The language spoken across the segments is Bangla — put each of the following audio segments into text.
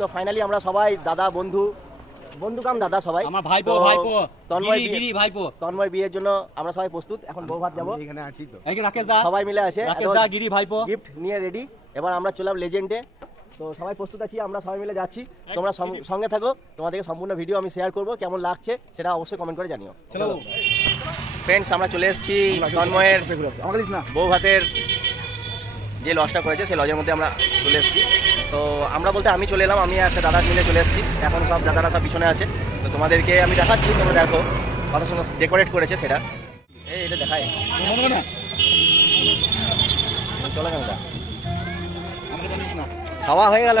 তো ফাইনালি আমরা সবাই দাদা বন্ধু বন্ধু কাম দাদা সবাই। আমার ভাইপো, ভাইপো। তন্ময় গিরি, ভাইপো। তন্ময় বিয়ের জন্য আমরা সবাই প্রস্তুত। এখন বউ ভাত যাব। এখানে আছি তো। এই রাকেশ দা। সবাই মিলে আছে রাকেশ দা গিরি ভাইপো। গিফট নিয়ে রেডি এবার আমরা চললাম লেজেন্ডে তো সবাই প্রস্তুত আছি আমরা সবাই মিলে যাচ্ছি। তোমরা সঙ্গে থাকো। তোমাদেরকে সম্পূর্ণ ভিডিও আমি শেয়ার করব কেমন লাগছে সেটা অবশ্যই কমেন্ট করে জানিও। চলো। ফ্রেন্ডস আমরা চলে এসেছি তন্ময়ের বউ ভাতের যে লজটা করেছে সেই লজের মধ্যে আমরা চলে এসেছি। তো আমরা বলতে আমি চলে এলাম আমি একটা দাদা মিলে চলে এসেছি। এখন সব দাদারা সব পিছনে আছে। তো তোমাদেরকে আমি দেখাচ্ছি তোমরা দেখো কত সুন্দর ডেকোরেট করেছে সেটা। এই এটা দেখায় না গেল কেন আমাকে না। খাওয়া হয়ে গেল।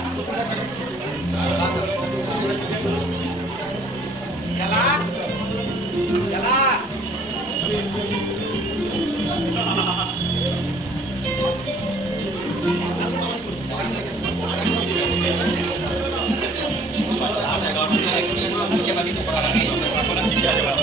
আমার ব্লগ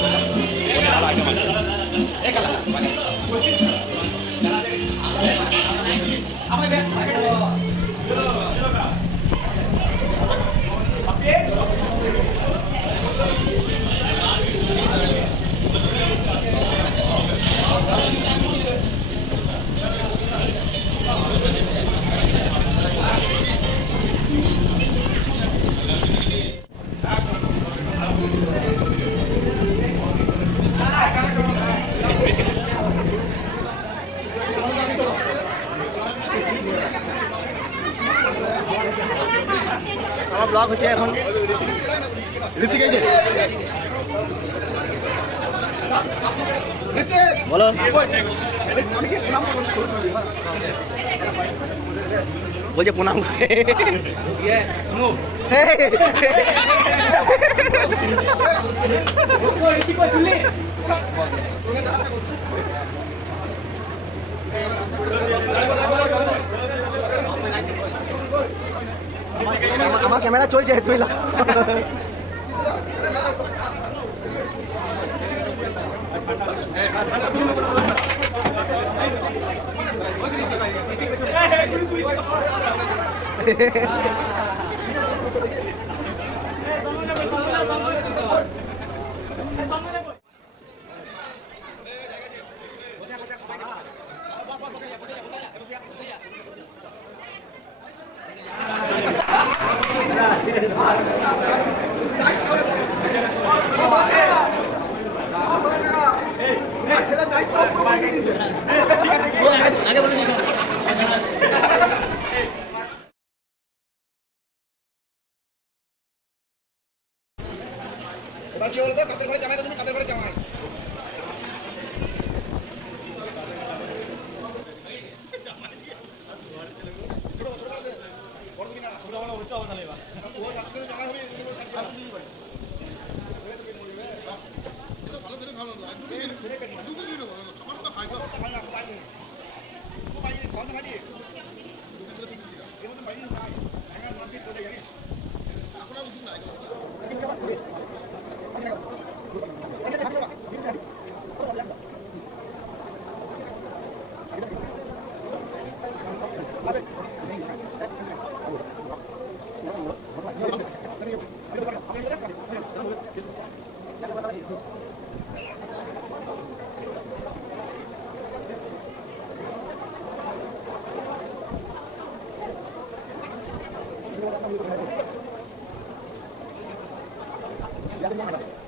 হচ্ছে এখন। ঋতিক এই যে। বলো। বলছে প্রণাম। করে। আমার- ক্যামেরা চলছে তুই লাগা। এবার কি বলতো কাদের ঘরে জামাই তুমি কাদের ঘরে জামাই? ছোট ছোট বড় তুমি না। ছোট বড় হচ্ছে অবস্থা নেই এবার। জামাই হবে যদি সাজিয়া Ya tenía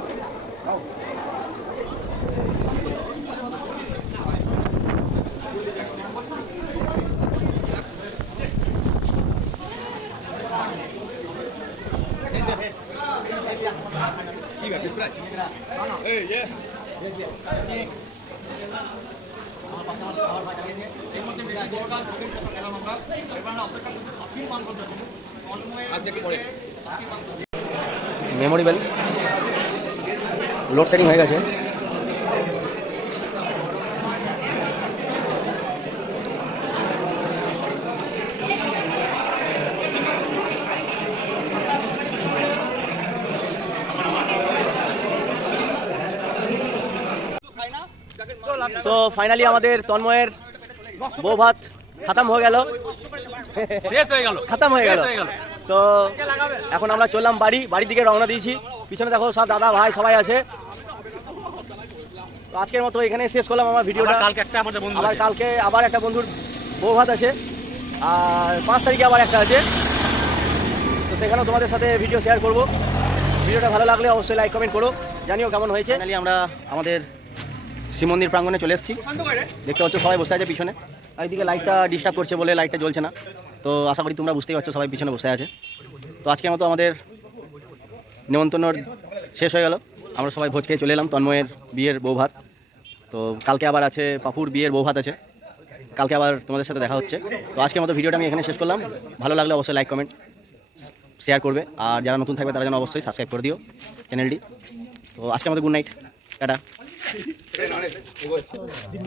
এই যে আজকে বেল লোড সেটিং হয়ে গেছে। তো ফাইনালি আমাদের তন্ময়ের বউ ভাত খাতাম হয়ে গেল। শেষ হয়ে গেল। খাতাম হয়ে গেল। তো এখন আমরা চললাম বাড়ি বাড়ির দিকে রওনা দিয়েছি। পিছনে দেখো সব দাদা ভাই সবাই আছে। তো আজকের মতো এখানে শেষ করলাম আমার ভিডিওটা। কালকে একটা আমাদের বন্ধু আবার কালকে আবার একটা বন্ধুর বউ ভাত আছে। আর পাঁচ তারিখে আবার একটা আছে। তো সেখানেও তোমাদের সাথে ভিডিও শেয়ার করব। ভিডিওটা ভালো লাগলে অবশ্যই লাইক কমেন্ট করো। জানিও কেমন হয়েছে। আমরা আমাদের শিব মন্দির প্রাঙ্গণে চলে এসেছি। দেখতে পাচ্ছ সবাই বসে আছে পিছনে। আর এইদিকে লাইটটা ডিস্টার্ব করছে বলে লাইটটা জ্বলছে না। তো আশা করি তোমরা বুঝতেই পারছ সবাই পিছনে বসে আছে। তো আজকের মতো আমাদের নেমন্তন্ন শেষ হয়ে গেল। আমরা সবাই ভোজ খেয়ে চলে এলাম তন্ময়ের বিয়ের বউ ভাত। তো কালকে আবার আছে পাপুর বিয়ের বউ ভাত আছে। কালকে আবার তোমাদের সাথে দেখা হচ্ছে। তো আজকের মতো ভিডিওটা আমি এখানে শেষ করলাম। ভালো লাগলে অবশ্যই লাইক কমেন্ট শেয়ার করবে। আর যারা নতুন থাকবে তারা যেন অবশ্যই সাবস্ক্রাইব করে দিও চ্যানেলটি তো আজকের মতো good night ta-ta. Ven allá, ven.